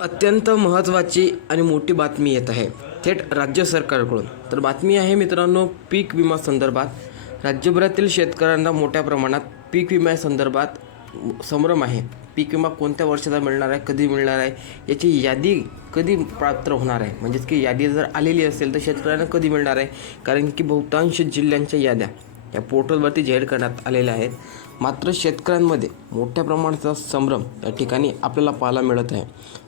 अत्यंत महत्त्वाची आणि मोठी बातमी येत आहे थेट राज्य सरकारकडून. तर बातमी आहे मित्रांनो, पीक विमा संदर्भात राज्यभरातील शेतकऱ्यांना मोठ्या प्रमाणात पीक विम्यासंदर्भात संभ्रम आहे. पीक विमा कोणत्या वर्षाला मिळणार आहे, कधी मिळणार आहे, याची यादी कधी प्राप्त होणार आहे, म्हणजेच की यादी जर आलेली असेल तर शेतकऱ्यांना कधी मिळणार आहे. कारण की बहुतांश जिल्ह्यांच्या याद्या या पोर्टलवरती जाहीर करण्यात आलेल्या आहेत. मात्र शेतकऱ्यांमध्ये मोठ्या प्रमाणाचा संभ्रम या ठिकाणी आपल्याला पाहायला मिळत आहे.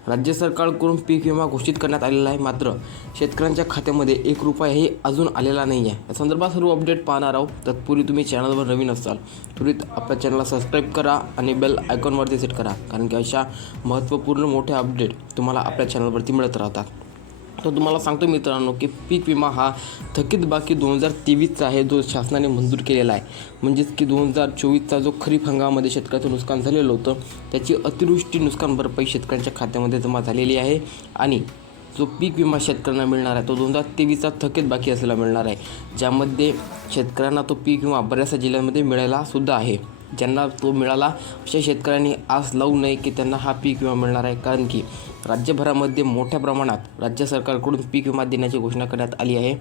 राज्य सरकारकडून पीक विमा घोषित करण्यात आलेला आहे, मात्र शेतकऱ्यांच्या खात्यामध्ये ₹1ही अजून आलेला नाही आहे. या संदर्भात सर्व अपडेट पाहणार आहोत. तत्पूर्वी तुम्ही चॅनलवर नवीन असाल त्वरित आपल्या चॅनलला सबस्क्राईब करा आणि बेल आयकॉनवरती सेट करा, कारण की अशा महत्त्वपूर्ण मोठ्या अपडेट तुम्हाला आपल्या चॅनलवरती मिळत राहतात. तर तुम्हाला सांगतो मित्रांनो की पीक विमा हा थकीत बाकी 2023चा आहे, जो शासनाने मंजूर केलेला आहे. म्हणजेच की 2024चा जो खरीप हंगामामध्ये शेतकऱ्याचं नुकसान झालेलं होतं त्याची अतिवृष्टी नुकसान भरपाई शेतकऱ्यांच्या खात्यामध्ये जमा झालेली आहे. आणि जो पीक विमा शेतकऱ्यांना मिळणार आहे तो 2023चा थकीत बाकी असलेला मिळणार आहे, ज्यामध्ये शेतकऱ्यांना तो पीक विमा बऱ्याचशा जिल्ह्यांमध्ये मिळायला सुद्धा आहे. ज्यांना तो मिळाला अशा शेतकऱ्यांनी आस लावू नये की त्यांना हा पीक विमा मिळणार आहे, कारण की राज्यभरामध्ये मोठ्या प्रमाणात राज्य सरकारकडून पीक विमा देण्याची घोषणा करण्यात आली आहे.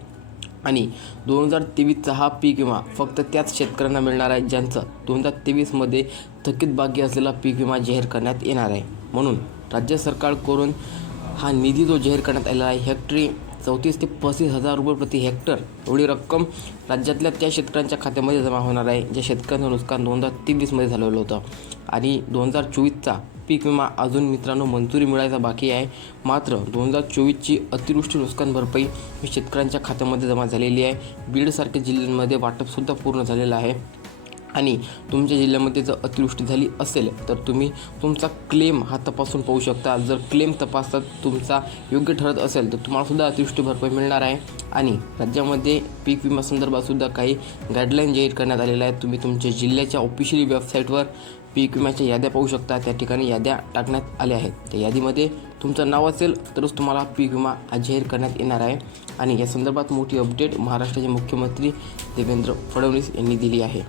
आणि 2023चा हा पीक विमा फक्त त्याच शेतकऱ्यांना मिळणार आहे ज्यांचं 2023मध्ये थकीत बाकी असलेला पीक विमा जाहीर करण्यात येणार आहे. म्हणून राज्य सरकारकडून हा निधी जो जाहीर करण्यात आलेला आहे, हेक्टरी 34 ते 35 हजार रुपये प्रति हेक्टर एवढी रक्कम राज्यातल्या त्या शेतकऱ्यांच्या खात्यामध्ये जमा होणार आहे ज्या शेतकऱ्यांचं नुकसान 2023मध्ये झालेलं होतं. आणि 2024चा पीक विमा अजून मित्रांनो मंजुरी मिळायचा बाकी आहे. मात्र 2024ची अतिवृष्टी नुकसान भरपाई ही शेतकऱ्यांच्या खात्यामध्ये जमा झालेली आहे. बीडसारख्या जिल्ह्यांमध्ये वाटपसुद्धा पूर्ण झालेलं आहे. आणि तुमच्या जिल्ह्यामध्ये जर अतिवृष्टी झाली असेल तर तुम्ही तुमचा क्लेम हा तपासून पाहू शकता. जर क्लेम तपासात तुमचा योग्य ठरत असेल तर तुम्हालासुद्धा अतिवृष्टी भरपाई मिळणार आहे. आणि राज्यामध्ये पीक विमा संदर्भातसुद्धा काही गाईडलाईन जाहीर करण्यात आलेल्या आहेत. तुम्ही तुमच्या जिल्ह्याच्या ऑफिशियली वेबसाईटवर पीक विम्याच्या याद्या पाहू शकता. त्या ठिकाणी याद्या टाकण्यात आल्या आहेत. त्या यादीमध्ये तुमचं नाव असेल तरच तुम्हाला पीक विमा जाहीर करण्यात येणार आहे. आणि या संदर्भात मोठी अपडेट महाराष्ट्राचे मुख्यमंत्री देवेंद्र फडणवीस यांनी दिली आहे.